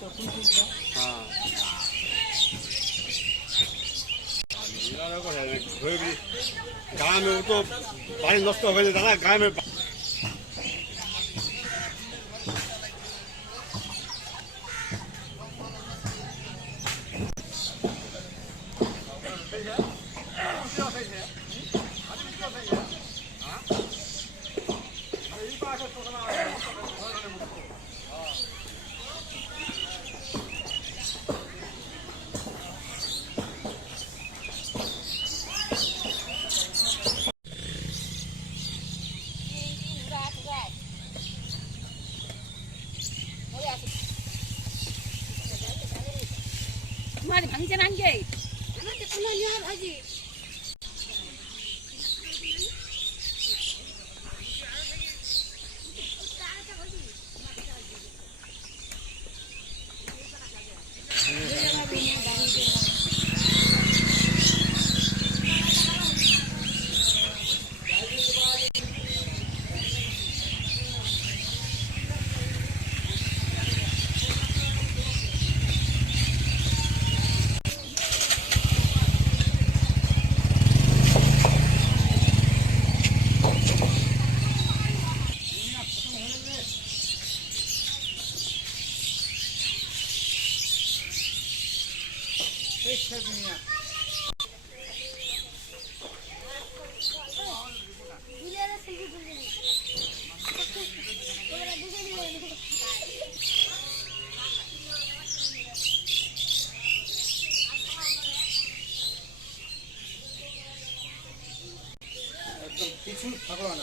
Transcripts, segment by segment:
হ্যাঁ গ্রামে ও তো বাড়ি নষ্ট হয়ে যায় দাদা গ্রামে তোমার ভাঙছে না 你出，他过来拿。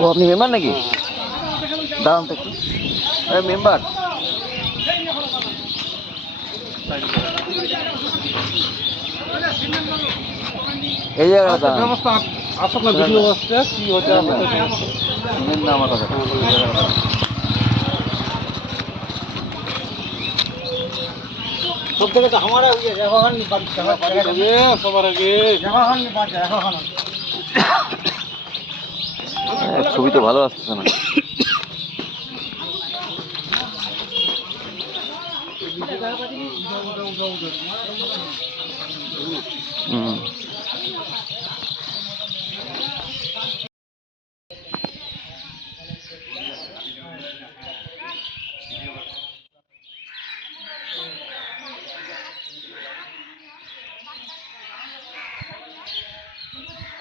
ও আপনি মেম্বার নাকি? দাঁড়ান তো একটু। আরে মেম্বার এই জায়গাটা দাঁড়ান। আসক ভিডিও কি হচ্ছে শুনেন না আমার কথা এই জায়গাটা দাঁড়ান। সব থেকে তো আমার সবার আগে। ছবি তো ভালো আসতেছে না। হুম।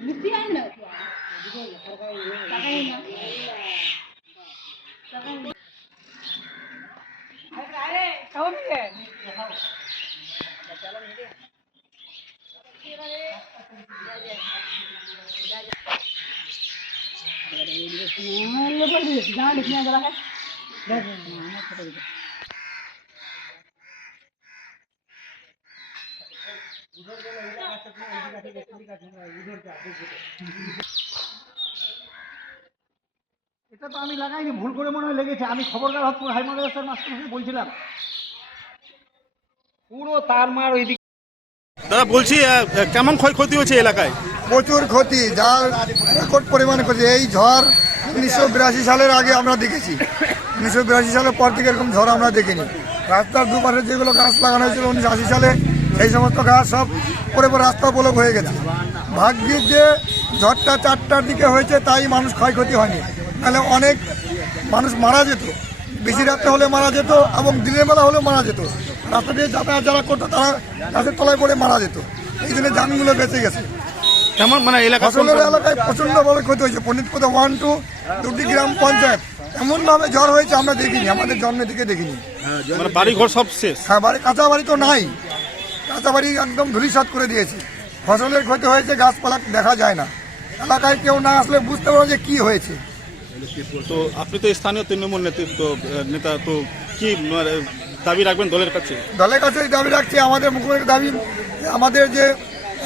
মিষ্টি আন না টাকাই না আরে খাও নি এটা তো আমি লাগাইনি ভুল করে মনে হয় লেগেছে। আমি খবরদার হতপুর হাই মাদ্রাসার মাস্টারকে বলছিলাম। পুরো তার মার ওইদিকে দাদা বলছি কেমন ক্ষয়ক্ষতি হয়েছে এলাকায়? প্রচুর ক্ষতি যার রেকর্ড পরিমাণে ক্ষতি এই ঝড় উনিশশো বিরাশি সালের আগে আমরা দেখেছি। উনিশশো বিরাশি সালের পর থেকে এরকম ঝড় আমরা দেখিনি। রাস্তার দুপাশে যেগুলো গাছ লাগানো হয়েছিল উনিশশো আশি সালে, সেই সমস্ত গাছ সব পরে পরে রাস্তা বলক হয়ে গেছে। ভাগ্যের যে ঝড়টা চারটার দিকে হয়েছে, তাই মানুষ ক্ষয়ক্ষতি হয়নি। তাহলে অনেক মানুষ মারা যেত। বেশি রাত্রে হলে মারা যেত এবং দিনের বেলা হলেও মারা যেত। রাস্তা দিয়ে যাতায়াত যারা করতো, তারা গাছের তলায় পড়ে মারা যেত। এই জন্য যানগুলো বেঁচে গেছে। কেমন? মানে এলাকা ফসলের এলাকায় প্রচণ্ড ভাবে ক্ষতি হয়েছে। পণ্ডিতপদা ওয়ান টু দুটি গ্রাম পঞ্চায়েত। এমন ভাবে ঝড় হয়েছে আমরা দেখিনি আমাদের জন্মের দিকে দেখিনি। মানে বাড়ি ঘর সব শেষ? হ্যাঁ বাড়ি কাঁচা বাড়ি তো নাই। কাঁচা বাড়ি একদম ধুলিসাৎ করে দিয়েছে। ফসলের ক্ষতি হয়েছে গাছপালা দেখা যায় না। এলাকায় কেউ না আসলে বুঝতে পারব যে কি হয়েছে। তো আপনি তো স্থানীয় তৃণমূল নেতৃত্ব নেতা তো কি মানে, দাবি রাখবেন দলের কাছে? দলের কাছে দাবি রাখছি আমাদের মুখ্যমন্ত্রীর দাবি আমাদের যে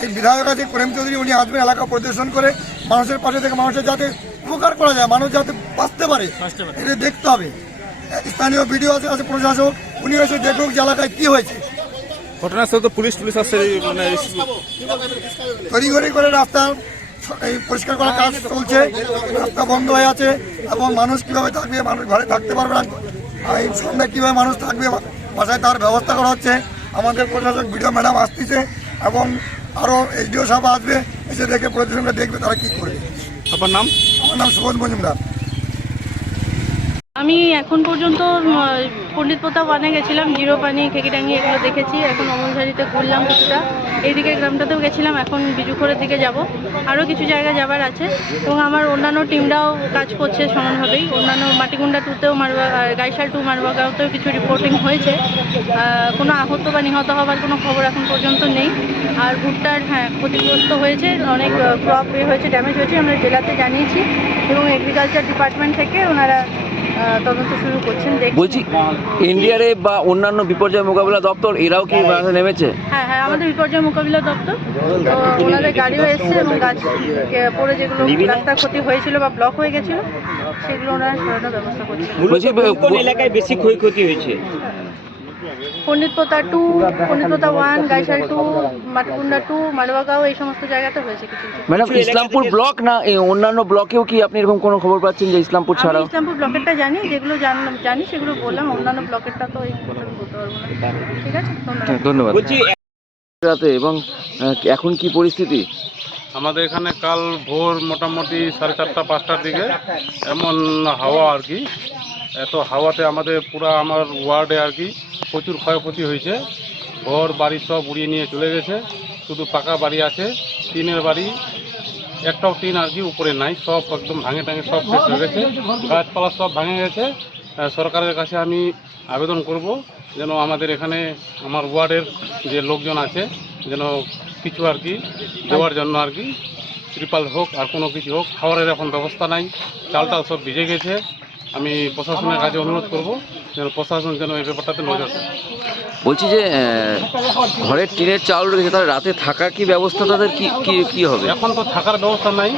এই বিধায়ক আছে প্রেম চৌধুরী উনি আসবেন এলাকা পরিদর্শন করে মানুষের পাশে থেকে মানুষের যাতে উপকার করা যায় মানুষ যাতে বাঁচতে পারে এটা দেখতে হবে। স্থানীয় বিডিও আছে আছে প্রশাসক উনি এসে দেখুক যে এলাকায় কী হয়েছে। ঘটনাস্থলে তো পুলিশ পুলিশ আসছে মানে তড়িঘড়ি করে রাস্তা এই পরিষ্কার করার কাজ চলছে রাস্তা বন্ধ হয়ে আছে এবং মানুষ কীভাবে থাকবে মানুষ ঘরে থাকতে পারবে না এই সন্ধ্যায় কীভাবে মানুষ থাকবে বাসায় তার ব্যবস্থা করা হচ্ছে। আমাদের প্রশাসক বিডিও ম্যাডাম আসতেছে এবং আরও এসডিও সাহেব আসবে এসে দেখে প্রদর্শনটা দেখবে তারা কি করবে। আপনার নাম? আমার নাম সুবোধ মজুমদার। আমি এখন পর্যন্ত পণ্ডিত প্রতাপ ওয়ানে গেছিলাম, জিরো পানি, খেকিডাঙ্গি এগুলো দেখেছি। এখন অমলঝারিতে ঘুরলাম কিছুটা। এইদিকে গ্রামটাতেও গেছিলাম, এখন বিজুখোরের দিকে যাব। আরও কিছু জায়গা যাবার আছে। এবং আমার অন্যান্য টিমরাও কাজ করছে সমানভাবেই। অন্যান্য মাটিগুন্ডা টুতেও মারবা গাইশাল টু মারবাগাঁওতেও কিছু রিপোর্টিং হয়েছে। কোনো আহত বা নিহত হওয়ার কোনো খবর এখন পর্যন্ত নেই। আর ভুট্টার হ্যাঁ ক্ষতিগ্রস্ত হয়েছে। অনেক ক্রপ হয়েছে ড্যামেজ হয়েছে, আমরা জেলাতে জানিয়েছি। এবং এগ্রিকালচার ডিপার্টমেন্ট থেকে ওনারা তদন্ত শুরু করছেন। বলছি ইন্ডিয়ারে বা অন্যান্য বিপর্যয় মোকাবিলা দপ্তর এরাও কি রাস্তায় নেমেছে? হ্যাঁ হ্যাঁ আমাদের বিপর্যয় মোকাবিলা দপ্তর। তো ওনাদের গাড়িও এসছে এবং গাছ পড়ে যেগুলো রাস্তা ক্ষতি হয়েছিল বা ব্লক হয়ে গেছিল সেগুলো ওনারা সরানোর ব্যবস্থা করছে বলছি কোন এলাকায় বেশি ক্ষয়ক্ষতি হয়েছে? পণ্ডিত Pota to Pandit Pota one Gaishal to Matkunda to Marbagaon এই সমস্ত জায়গাতে হয়েছে কিছু ম্যাডাম ইসলামপুর ব্লক না এই অন্যান্য ব্লকেও কি আপনি এরকম কোনো খবর পাচ্ছেন যে ইসলামপুর ছাড়াও? ইসলামপুর ব্লকেরটা জানি যেগুলো জানলাম জানি সেগুলো বললাম অন্যান্য ব্লকেরটা তো এই বলতে পারব না। ঠিক আছে? ধন্যবাদ। বলছি রাতে এবং এখন কি পরিস্থিতি? আমাদের এখানে কাল ভোর মোটামুটি সাড়ে চারটা পাঁচটার দিকে এমন হাওয়া আর কি। এত হাওয়াতে আমাদের পুরো আমার ওয়ার্ডে আর কি প্রচুর ক্ষয়ক্ষতি হয়েছে। ঘর, বাড়ি সব উড়িয়ে নিয়ে চলে গেছে। শুধু পাকা বাড়ি আছে, টিনের বাড়ি, একটাও টিন আর কি উপরে নাই, সব একদম ভাঙে টাঙে সব শেষ হয়ে গেছে। গাছপালা সব ভাঙে গেছে। সরকারের কাছে আমি আবেদন করব যেন আমাদের এখানে আমার ওয়ার্ডের যে লোকজন আছে, যেন কিছু আর কি দেওয়ার জন্য আর কি ত্রিপাল হোক আর কোনো কিছু হোক, খাবারের এখন ব্যবস্থা নাই চাল টাল সব ভিজে গেছে। আমি প্রশাসনের কাছে অনুরোধ করব যেন প্রশাসন যেন এই ব্যাপারটাতে নজর বলছি যে ঘরের টিনের চাউল রয়েছে তাহলে রাতে থাকার কি ব্যবস্থা তাদের? কি কি কি হবে? এখন তো থাকার ব্যবস্থা নাই।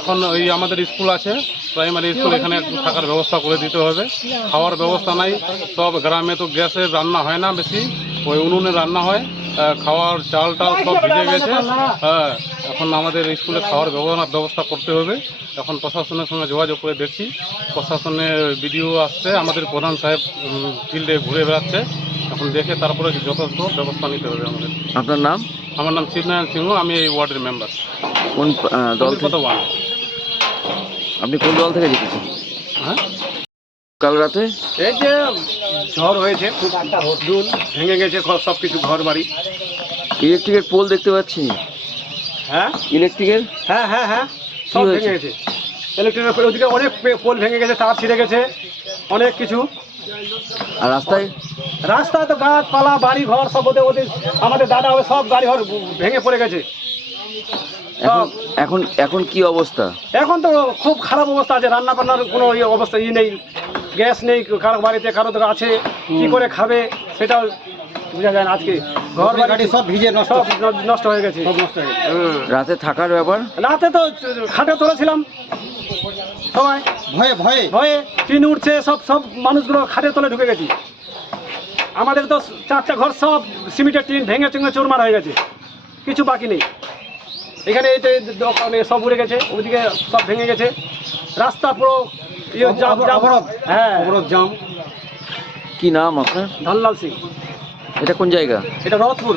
এখন ওই আমাদের স্কুল আছে প্রাইমারি স্কুল এখানে থাকার ব্যবস্থা করে দিতে হবে। খাওয়ার ব্যবস্থা নাই। সব গ্রামে তো গ্যাসের রান্না হয় না বেশি ওই উনুনে রান্না হয়। খাওয়ার চাল টাল সব ভিজে গেছে। হ্যাঁ এখন আমাদের স্কুলে খাওয়ার ব্যবহার ব্যবস্থা করতে হবে। এখন প্রশাসনের সঙ্গে যোগাযোগ করে দেখছি। প্রশাসনের বিডিও আসছে আমাদের প্রধান সাহেব ফিল্ডে ঘুরে বেড়াচ্ছে। এখন দেখে তারপরে যথাযথ ব্যবস্থা নিতে হবে আমাদের। আপনার নাম? আমার নাম শিবনারায়ণ সিংহ আমি এই ওয়ার্ডের মেম্বার। কোন দল কত ওয়ান আপনি কোন দল থেকে জিতেছেন কাল রাতে? এই যে ঝড় হয়েছে খুব দূর ভেঙে গেছে সব কিছু ঘর বাড়ি ইলেকট্রিকের পোল দেখতে পাচ্ছি। হ্যাঁ? ইলেকট্রিকের? হ্যাঁ হ্যাঁ হ্যাঁ সব ভেঙে গেছে। ইলেকট্রিকের ওদিকে অনেক পোল ভেঙে গেছে তার ছিঁড়ে গেছে অনেক কিছু। আর রাস্তায়? রাস্তায় তো গাছপালা বাড়ি ঘর সব ওদের ওদের আমাদের দাদা হবে সব গাড়ি ঘর ভেঙে পড়ে গেছে। এখন এখন এখন কি অবস্থা? এখন তো খুব খারাপ অবস্থা আছে রান্না বান্নার কোনো অবস্থা ই নেই। গ্যাস নেই কারও বাড়িতে কারও তো আছে কি করে খাবে সেটাও বোঝা যায় না আজকে। ঘর বাড়ি সব ভিজে নষ্ট। সব নষ্ট হয়ে গেছে। সব নষ্ট হয়ে গেছে। রাতে থাকার ব্যাপার? রাতে তো খাটে তোলেছিলাম সবাই। ভয়ে ভয়ে। ভয়ে টিন উঠছে সব সব মানুষগুলো খাটের তলে ঢুকে গেছি। আমাদের তো চারটা ঘর সব সিমেন্টের টিন ভেঙে চুঙে চুরমার হয়ে গেছে। কিছু বাকি নেই। এখানে এই যে দোকানে সব উড়ে গেছে ওদিকে সব ভেঙে গেছে। রাস্তা পুরো হ্যাঁ। অবরোধ জাম। কি নাম আপনার? ধনলাল সিং। এটা কোন জায়গা? এটা রথপুর।